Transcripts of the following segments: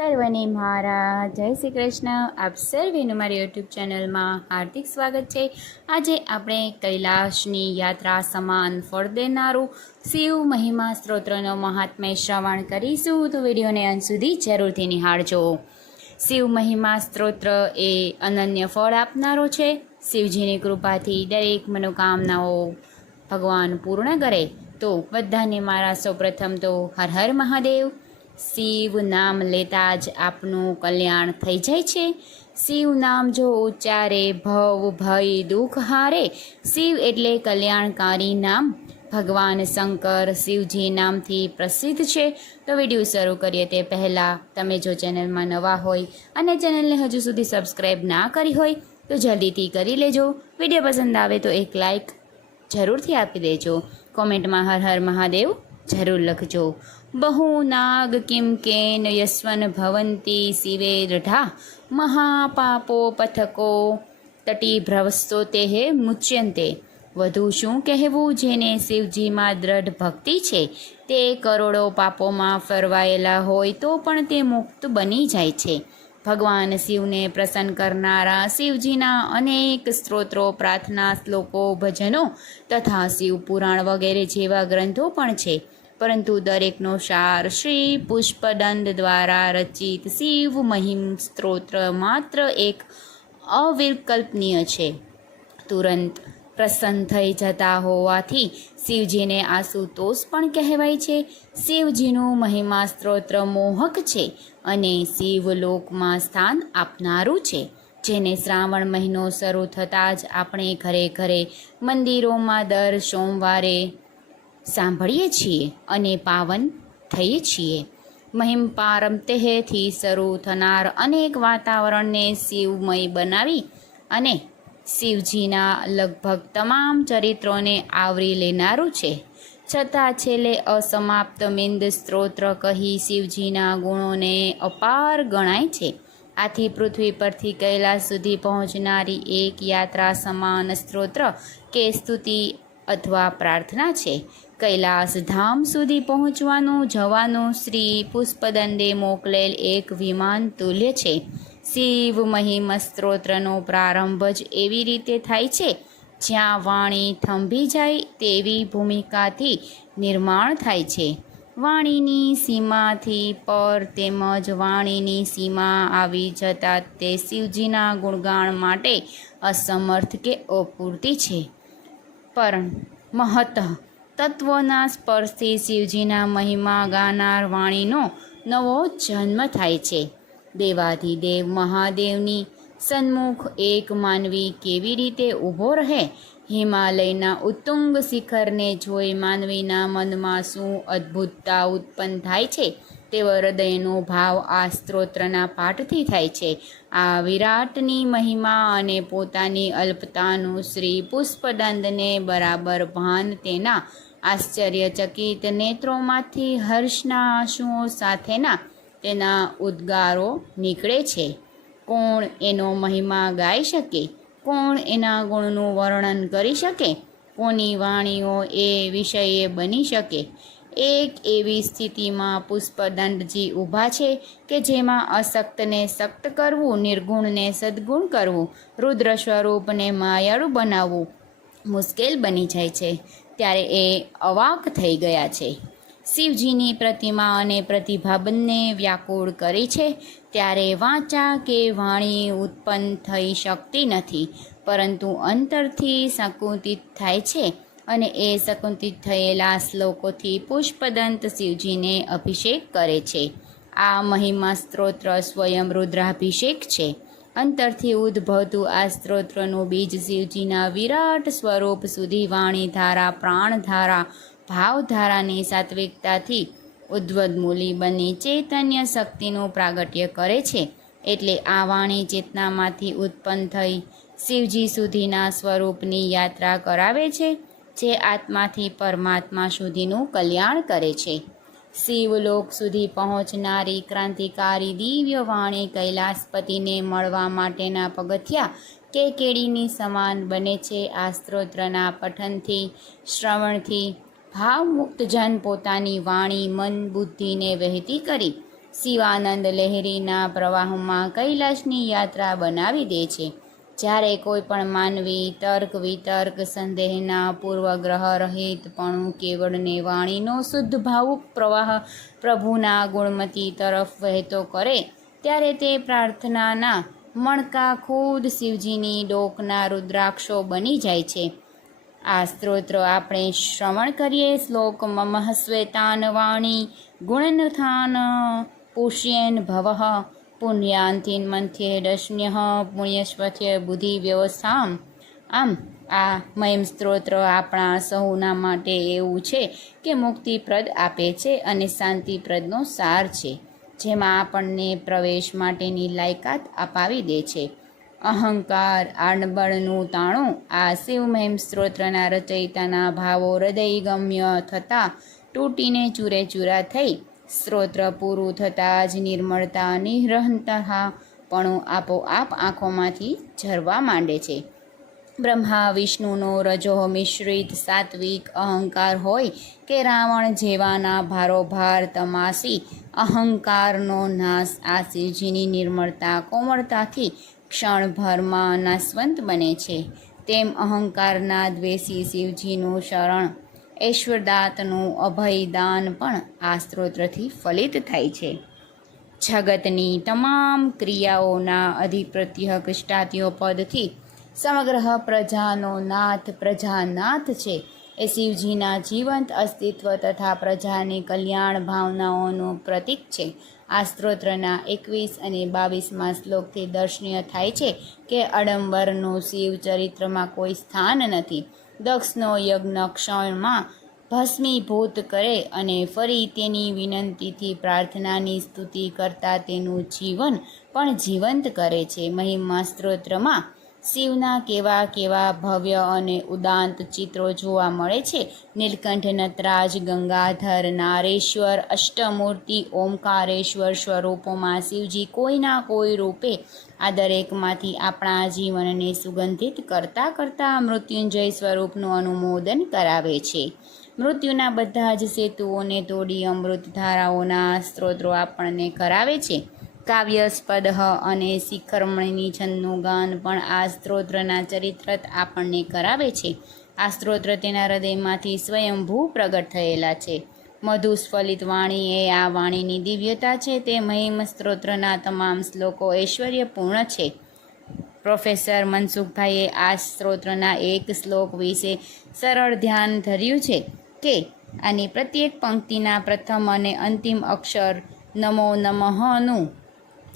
સર્વને મારા જય શ્રી કૃષ્ણ. આપ સર્વેનું મારી યુટ્યુબ ચેનલમાં હાર્દિક સ્વાગત છે. આજે આપણે કૈલાશની યાત્રા સમાન ફળ દેનારું શિવ મહિમા સ્ત્રોત્રનો મહાત્મ્ય શ્રવણ કરીશું. તો વિડીયોને અંત સુધી જરૂરથી નિહાળજો. શિવ મહિમા સ્ત્રોત્ર એ અનન્ય ફળ આપનારો છે. શિવજીની કૃપાથી દરેક મનોકામનાઓ ભગવાન પૂર્ણ કરે. તો બધાને મારા સૌપ્રથમ તો હર હર મહાદેવ. શિવ નામ લેતા જ આપનું કલ્યાણ થઈ જાય છે. શિવ નામ જો ઉચ્ચારે, ભવ, ભય, દુઃખ હારે. શિવ એટલે કલ્યાણકારી નામ. ભગવાન શંકર શિવજી નામથી પ્રસિદ્ધ છે. તો વીડિયો શરૂ કરીએ તે પહેલાં. તમે જો ચેનલમાં નવા હોય અને ચેનલને હજુ સુધી સબસ્ક્રાઈબ ના કરી હોય, તો જલ્દીથી કરી લેજો. વીડિયો પસંદ આવે તો એક લાઇક જરૂરથી આપી દેજો. કોમેન્ટમાં હર હર મહાદેવ જરૂર લખજો. બહુ નાગ કિમ કેન યસ્વન ભવંતી શિવે દૃઢા મહાપાપો પથકો તટી ભ્રવસ્તો તે મુચ્યંતે વધુ શું કહેવું જેને શિવજીમાં દ્રઢ ભક્તિ છે, તે કરોડો પાપોમાં ફરવાયેલા હોય તો પણ તે મુક્ત બની જાય છે. ભગવાન શિવને પ્રસન્ન કરનારા શિવજીના અનેક સ્ત્રોત્રો, પ્રાર્થના, શ્લોકો, ભજનો તથા શિવ પુરાણ વગેરે જેવા ગ્રંથો પણ છે. પરંતુ દરેકનો સાર શ્રી પુષ્પદંડ દ્વારા રચિત શિવ મહિમ સ્ત્રોત્ર માત્ર એક અવિકલ્પનીય છે. તુરંત પ્રસન્ન થઈ જતા હોવાથી શિવજીને આશુતોષ પણ કહેવાય છે. શિવજીનું મહિમા સ્ત્રોત્ર મોહક છે અને શિવલોકમાં સ્થાન આપનારું છે. જેને શ્રાવણ મહિનો શરૂ થતાં જ આપણે ઘરે ઘરે મંદિરોમાં દર સોમવારે સાંભળીએ છીએ અને પાવન થઈએ છીએ. મહિમ પારમતેહથી શરૂ થનાર અનેક વાતાવરણને શિવમય બનાવી અને શિવજીના લગભગ તમામ ચરિત્રોને આવરી લેનારું છે. છતાં છેલ્લે અસમાપ્ત મિંદ સ્ત્રોત્ર કહી શિવજીના ગુણોને અપાર ગણાય છે. આથી પૃથ્વી પરથી કૈલાસ સુધી પહોંચનારી એક યાત્રા સમાન સ્ત્રોત્ર કે સ્તુતિ અથવા પ્રાર્થના છે. કૈલાસ ધામ સુધી પહોંચવાનું, જવાનું શ્રી પુષ્પદંડે મોકલેલ એક વિમાન તુલ્ય છે. શિવ મહિમ સ્ત્રોત્રનો પ્રારંભ જ એવી રીતે થાય છે, જ્યાં વાણી થંભી જાય તેવી ભૂમિકાથી નિર્માણ થાય છે. વાણીની સીમાથી પર તેમજ વાણીની સીમા આવી જતાં તે શિવજીના ગુણગાન માટે અસમર્થ કે અપૂરતી છે. પણ મહત. તત્વના સ્પર્શથી શિવજીના મહિમા ગાનાર વાણીનો નવો જન્મ થાય છે. દેવાધિદેવ મહાદેવની સન્મુખ એક માનવી કેવી રીતે ઊભો રહે? હિમાલયના ઉત્તુંગ શિખરને જોઈ માનવીના મનમાં શું અદ્ભુતતા ઉત્પન્ન થાય છે? તેવો હૃદયનો ભાવ આ સ્ત્રોત્રના પાઠથી થાય છે. આ વિરાટની મહિમા અને પોતાની અલ્પતાનું શ્રી પુષ્પદંડને બરાબર ભાન તેના આશ્ચર્યચકિત નેત્રોમાંથી હર્ષના આંસુઓ સાથેના તેના ઉદ્ગારો નીકળે છે. કોણ એનો મહિમા ગાઈ શકે? કોણ એના ગુણનું વર્ણન કરી શકે? કોની વાણીઓ એ વિષયે બની શકે? એક એવી સ્થિતિમાં પુષ્પદંડજી ઊભા છે કે જેમાં અશક્તને શક્ત કરવું, નિર્ગુણને સદ્ગુણ કરવું, રુદ્ર સ્વરૂપને માયાળુ બનાવવું મુશ્કેલ બની જાય છે. ત્યારે એ અવાક થઈ ગયા છે. શિવજીની પ્રતિમા અને પ્રતિભા બંને વ્યાકુળ કરી છે. ત્યારે વાચા કે વાણી ઉત્પન્ન થઈ શકતી નથી, પરંતુ અંતરથી સંકુચિત થાય છે. અને એ સંકુચિત થયેલા શ્લોકોથી પુષ્પદંત શિવજીને અભિષેક કરે છે. આ મહિમા સ્ત્રોત્ર સ્વયં રુદ્રાભિષેક છે. અંતરથી ઉદ્ભવતું આ સ્ત્રોત્રનું બીજ શિવજીના વિરાટ સ્વરૂપ સુધી વાણી ધારા પ્રાણધારા ભાવધારાની સાત્વિકતાથી ઉદ્વદમૂલી બની ચૈતન્ય શક્તિનું પ્રાગટ્ય કરે છે. એટલે આ વાણી ચેતનામાંથી ઉત્પન્ન થઈ શિવજી સુધીના સ્વરૂપની યાત્રા કરાવે છે. જે આત્માથી પરમાત્મા સુધીનું કલ્યાણ કરે છે. શિવલોક સુધી પહોંચનારી ક્રાંતિકારી દિવ્ય વાણી કૈલાસપતિને મળવા માટેના પગથિયા કે કેળીની સમાન બને છે આ સ્ત્રોત્રના પઠનથી, શ્રવણથી. ભાવમુક્ત જન પોતાની વાણી, મન, બુદ્ધિને વહેતી કરી શિવાનંદ લહેરીના પ્રવાહમાં કૈલાસની યાત્રા બનાવી દે છે. જ્યારે કોઈ પણ માનવી, તર્ક, વિતર્ક, સંદેહના પૂર્વગ્રહ રહિતપણું કેવળને વાણીનો શુદ્ધ ભાવુક પ્રવાહ પ્રભુના ગુણમતી તરફ વહેતો કરે, ત્યારે તે પ્રાર્થનાના મણકા ખુદ શિવજીની ડોકના રુદ્રાક્ષો બની જાય છે. આ સ્ત્રોત્ર આપણે શ્રવણ કરીએ શ્લોક મમઃ શ્વેતાન વાણી ગુણનથાન પુષ્યેન ભવ પુણ્યાંતિન મંથ્યે દશન્ય પુણ્યસ્વથ્ય બુદ્ધિ વ્યવસ્થામ આમ આ મહિમ સ્ત્રોત્ર આપણા સહુના માટે એવું છે કે મુક્તિપ્રદ આપે છે અને શાંતિપ્રદનો સાર છે જેમાં આપણને પ્રવેશ માટેની લાયકાત અપાવી દે છે। અહંકાર, આડબળનું તાણું, આ શિવ મહિમ સ્ત્રોત્રના રચયિતાના ભાવો હૃદયગમ્ય થતાં તૂટીને ચૂરે ચૂરા થઈ સ્ત્રોત્ર પૂરું થતાં જ નિર્મળતા નિરહંતહા પણ આપોઆપ આંખોમાંથી ઝરવા માંડે છે. બ્રહ્મા, વિષ્ણુનો રજો મિશ્રિત સાત્વિક અહંકાર હોય કે રાવણ જેવાના ભારોભાર તમાસી અહંકારનો નાશ આ શિવજીની નિર્મળતા કોમળતાથી ક્ષણભરમાં નાશવંત બને છે. તેમ અહંકારના દ્વેષી શિવજીનું શરણ ઐશ્વરદાતનું અભયદાન પણ આ સ્ત્રોત્રથી ફલિત થાય છે. જગતની તમામ ક્રિયાઓના અધિપ્રત્ય કષ્ટાત્યો પદથી સમગ્ર પ્રજાનો નાથ પ્રજાનાથ છે. એ શિવજીના જીવંત અસ્તિત્વ તથા પ્રજાની કલ્યાણ ભાવનાઓનું પ્રતીક છે. આ સ્ત્રોત્રના એકવીસ અને બાવીસમાં શ્લોકથી દર્શનીય થાય છે કે અડંબરનું શિવ ચરિત્રમાં કોઈ સ્થાન નથી. દક્ષનો યજ્ઞ ક્ષણમાં ભસ્મીભૂત કરે અને ફરી તેની વિનંતીથી પ્રાર્થનાની સ્તુતિ કરતા તેનું જીવન પણ જીવંત કરે છે. મહિમા સ્ત્રોત્રમાં શિવના કેવા કેવા ભવ્ય અને ઉદાંત ચિત્રો જોવા મળે છે. નીલકંઠ નટરાજ, ગંગાધર નારેશ્વર, અષ્ટમૂર્તિ, ઓમકારેશ્વર સ્વરૂપોમાં શિવજી કોઈના કોઈ રૂપે આ દરેકમાંથી આપણા જીવનને સુગંધિત કરતાં કરતાં મૃત્યુંજય સ્વરૂપનું અનુમોદન કરાવે છે. મૃત્યુના બધા જ સેતુઓને તોડી અમૃત ધારાઓના સ્ત્રોતો આપણને કરાવે છે. કાવ્યસ્પદ અને શિખરમણીની છંદનું ગાન પણ આ સ્ત્રોત્રના ચરિત્રત આપણને કરાવે છે. આ સ્ત્રોત્ર તેના હૃદયમાંથી સ્વયંભૂ પ્રગટ થયેલા છે. મધુસ્ફલિત વાણી એ આ વાણીની દિવ્યતા છે. તે મહિમ સ્ત્રોત્રના તમામ શ્લોકો ઐશ્વર્યપૂર્ણ છે. પ્રોફેસર મનસુખભાઈએ આ સ્ત્રોત્રના એક શ્લોક વિશે સરળ ધ્યાન ધર્યું છે કે આની પ્રત્યેક પંક્તિના પ્રથમ અને અંતિમ અક્ષર નમો નમઃનું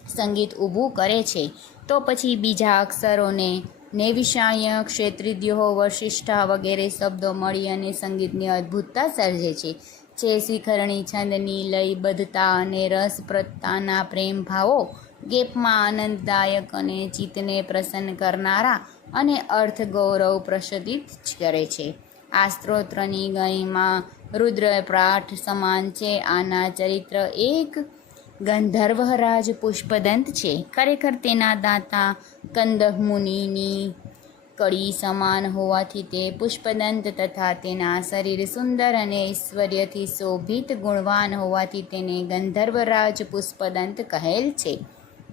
સંગીત ઊભું કરે છે. તો પછી બીજા અક્ષરોને નૈવિષાય ક્ષેત્રિદ્યોહો વશિષ્ઠા વગેરે શબ્દો મળી અને સંગીતની અદ્ભુતતા સર્જે છે. જે શિખરણી, છંદની, લયબદ્ધતા અને રસપ્રદતાના પ્રેમ ભાવો ગેપમાં આનંદદાયક અને ચિત્તને પ્રસન્ન કરનારા અને અર્થ ગૌરવ પ્રસદિત કરે છે. આ સ્ત્રોત્રની ગણીમાં રુદ્રપ્રાઠ સમાન છે. આના ચરિત્ર એક ગંધર્વરાજ પુષ્પદંત છે. ખરેખર તેના દાંતા કંદહ મુનિની કડી સમાન હોવાથી તે પુષ્પદંત તથા તેના શરીર સુંદર અને ઐશ્વર્યથી શોભિત ગુણવાન હોવાથી તેને ગંધર્વરાજ પુષ્પદંત કહેલ છે.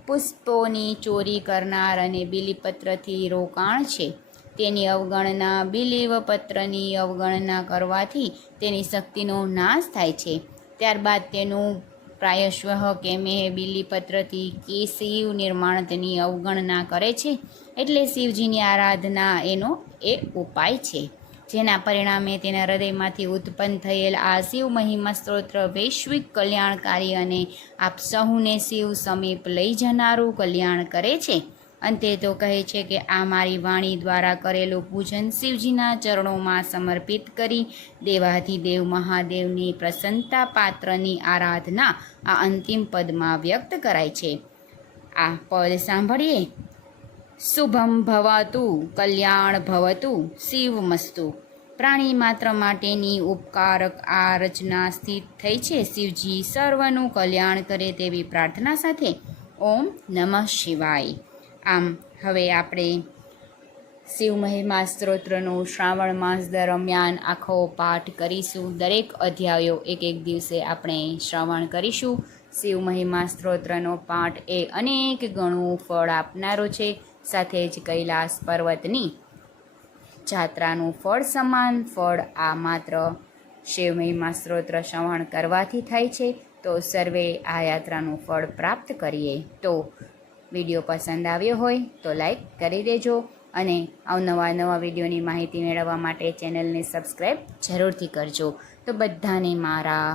પુષ્પોની ચોરી કરનાર અને બિલીપત્રથી રોકાણ છે. તેની અવગણના બિલીવપત્રની અવગણના કરવાથી તેની શક્તિનો નાશ થાય છે. ત્યારબાદ તેનું પ્રાયશ્વહ કેમે બિલીપત્રથી કે શિવ નિર્માણ તેની અવગણના કરે છે, એટલે શિવજીની આરાધના એનો એ ઉપાય છે. જેના પરિણામે તેના હૃદયમાંથી ઉત્પન્ન થયેલ આ શિવ મહિમા સ્ત્રોત્ર વૈશ્વિક કલ્યાણકારી અને આપ સહુને શિવ સમીપ લઈ જનારું કલ્યાણ કરે છે. અંતે તો કહે છે કે આ મારી વાણી દ્વારા કરેલું પૂજન શિવજીના ચરણોમાં સમર્પિત કરી દેવાધિદેવ મહાદેવની પ્રસન્નતા પાત્રની આરાધના આ અંતિમ પદમાં વ્યક્ત કરાય છે. આ પદ સાંભળીએ. શુભમ ભવતુ, કલ્યાણ ભવતુ શિવમસ્તુ પ્રાણી માત્ર માટેની ઉપકારક આ રચના સ્થિત થઈ છે. શિવજી સર્વનું કલ્યાણ કરે તેવી પ્રાર્થના સાથે ઓમ નમઃ શિવાય. આમ, હવે આપણે શિવ મહિમા સ્ત્રોત્રનો શ્રાવણ માસ દરમિયાન આખો પાઠ કરીશું. દરેક અધ્યાયો એક એક દિવસે આપણે શ્રવણ કરીશું. શિવ મહિમા સ્ત્રોત્રનો પાઠ એ અનેક ગણું ફળ આપનારો છે. સાથે જ કૈલાસ પર્વતની જાત્રાનું ફળ સમાન ફળ આ માત્ર શિવ મહિમા સ્ત્રોત્ર શ્રવણ કરવાથી થાય છે. તો સર્વે આ યાત્રાનું ફળ પ્રાપ્ત કરીએ. તો વીડિયો પસંદ આવ્યો હોય તો લાઈક કરી દેજો અને અવનવા નવા વિડીયોની માહિતી મેળવવા માટે ચેનલને સબસ્ક્રાઈબ જરૂરથી કરજો. તો બધાને મારા